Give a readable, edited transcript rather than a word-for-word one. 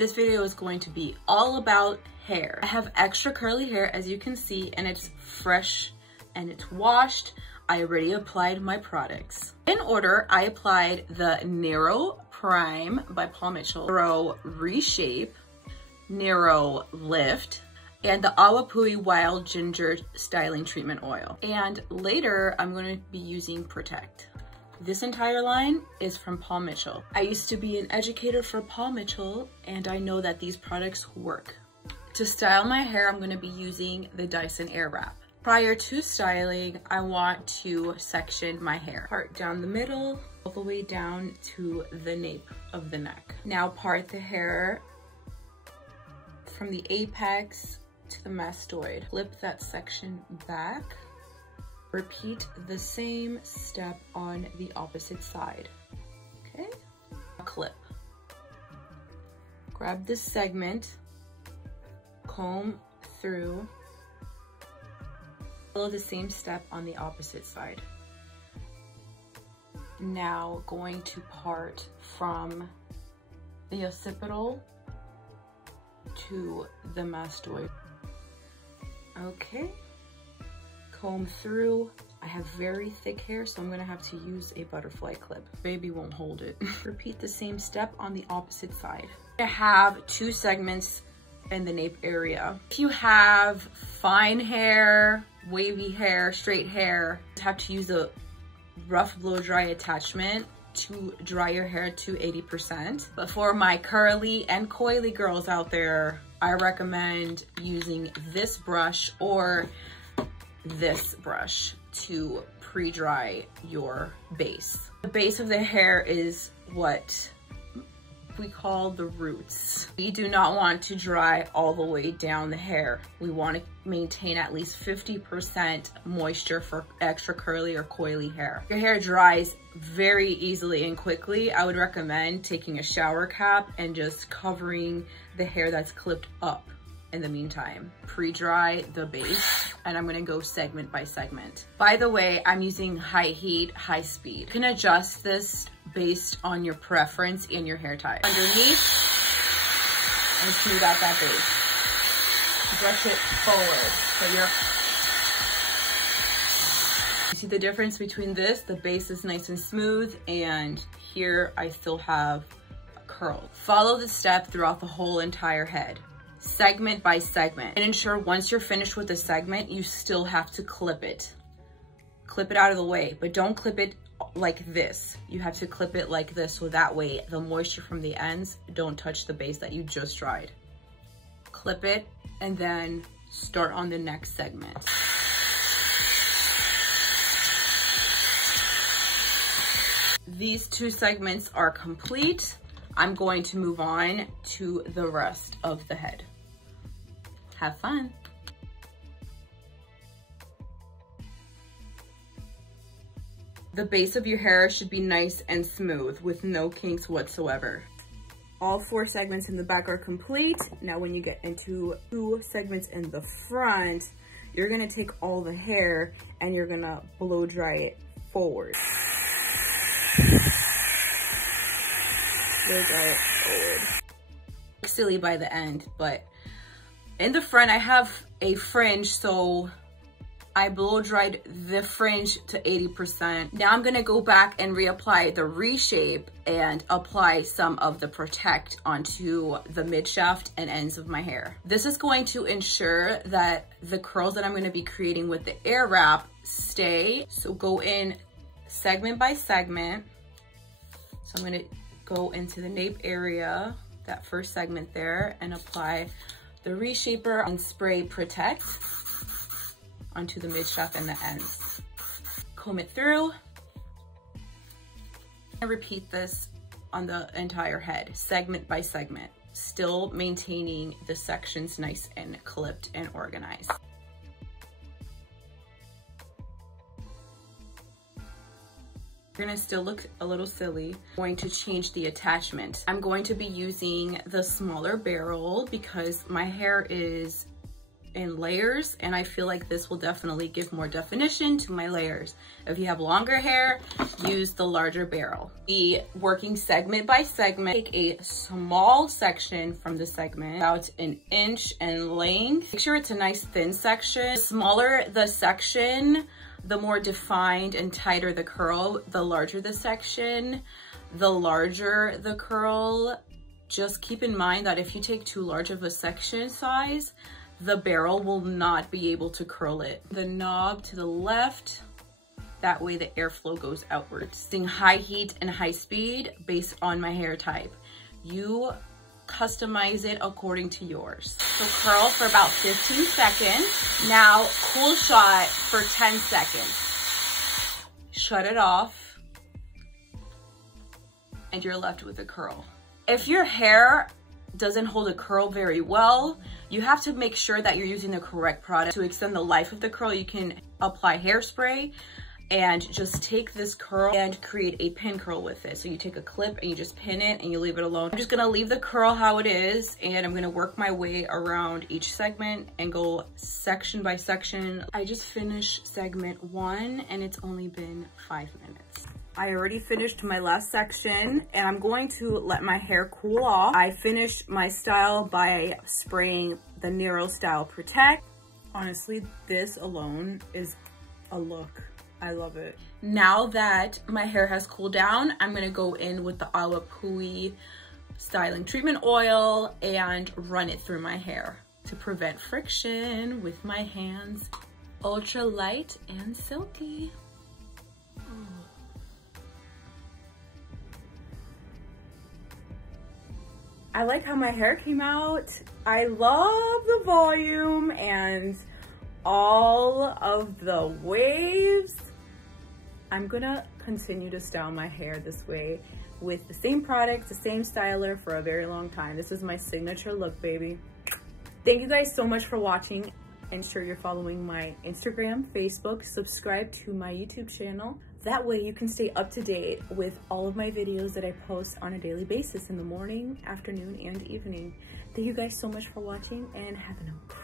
This video is going to be all about hair. I have extra curly hair, as you can see, and it's fresh and it's washed. I already applied my products. In order, I applied the Neuro Prime by Paul Mitchell, Neuro Reshape, Neuro Lift, and the Awapuhi Wild Ginger Styling Treatment Oil. And later, I'm gonna be using Protect. This entire line is from Paul Mitchell. I used to be an educator for Paul Mitchell, and I know that these products work. To style my hair, I'm gonna be using the Dyson Airwrap. Prior to styling, I want to section my hair. Part down the middle, all the way down to the nape of the neck. Now part the hair from the apex to the mastoid. Flip that section back. Repeat the same step on the opposite side, okay? Clip. Grab this segment, comb through, follow the same step on the opposite side. Now going to part from the occipital to the mastoid. Okay. Comb through. I have very thick hair, so I'm gonna have to use a butterfly clip. Baby won't hold it. Repeat the same step on the opposite side. I have two segments in the nape area. If you have fine hair, wavy hair, straight hair, you have to use a rough blow dry attachment to dry your hair to 80%. But for my curly and coily girls out there, I recommend using this brush or this brush to pre-dry your base. The base of the hair is what we call the roots. We do not want to dry all the way down the hair. We want to maintain at least 50% moisture for extra curly or coily hair. Your hair dries very easily and quickly. I would recommend taking a shower cap and just covering the hair that's clipped up. In the meantime, pre-dry the base, and I'm gonna go segment by segment. By the way, I'm using high heat, high speed. You can adjust this based on your preference and your hair type. Underneath, and smooth out that base. Brush it forward. So you see the difference between this? The base is nice and smooth, and here I still have a curl. Follow the step throughout the whole entire head. Segment by segment, and ensure once you're finished with the segment, you still have to clip it. Clip it out of the way, but don't clip it like this. You have to clip it like this, so that way the moisture from the ends don't touch the base that you just dried. Clip it and then start on the next segment. These two segments are complete. I'm going to move on to the rest of the head. Have fun. The base of your hair should be nice and smooth with no kinks whatsoever. All four segments in the back are complete. Now when you get into two segments in the front, you're gonna take all the hair and you're gonna blow dry it forward. Blow dry it forward. Silly by the end, but in the front I have a fringe, so I blow dried the fringe to 80%. Now I'm gonna go back and reapply the Reshape and apply some of the Protect onto the mid shaft and ends of my hair. This is going to ensure that the curls that I'm gonna be creating with the air wrap stay. So go in segment by segment. So I'm gonna go into the nape area, that first segment there, and apply the Reshaper and spray Protect onto the mid shaft and the ends. Comb it through and repeat this on the entire head, segment by segment, still maintaining the sections nice and clipped and organized. You're gonna still look a little silly. I'm going to change the attachment. I'm going to be using the smaller barrel because my hair is in layers, and I feel like this will definitely give more definition to my layers. If you have longer hair, use the larger barrel. Be working segment by segment. Take a small section from the segment, about 1 inch in length. Make sure it's a nice thin section. The smaller the section, the more defined and tighter the curl. The larger the section, the larger the curl. Just keep in mind that if you take too large of a section size, the barrel will not be able to curl it. The knob to the left, that way the airflow goes outwards. Using high heat and high speed based on my hair type. You customize it according to yours. So curl for about 15 seconds. Now cool shot for 10 seconds. Shut it off, and you're left with a curl. If your hair doesn't hold a curl very well, you have to make sure that you're using the correct product. To extend the life of the curl, you can apply hairspray and just take this curl and create a pin curl with it. So you take a clip and you just pin it and you leave it alone. I'm just gonna leave the curl how it is, and I'm gonna work my way around each segment and go section by section. I just finished segment 1 and it's only been 5 minutes. I already finished my last section and I'm going to let my hair cool off. I finished my style by spraying the Neuro Style Protect. Honestly, this alone is a look. I love it. Now that my hair has cooled down, I'm gonna go in with the Awapuhi styling treatment oil and run it through my hair to prevent friction with my hands. Ultra light and silky. I like how my hair came out. I love the volume and all of the waves. I'm gonna continue to style my hair this way with the same product, the same styler for a very long time. This is my signature look, baby. Thank you guys so much for watching. Ensure you're following my Instagram, Facebook, subscribe to my YouTube channel. That way you can stay up to date with all of my videos that I post on a daily basis in the morning, afternoon, and evening. Thank you guys so much for watching and have an incredible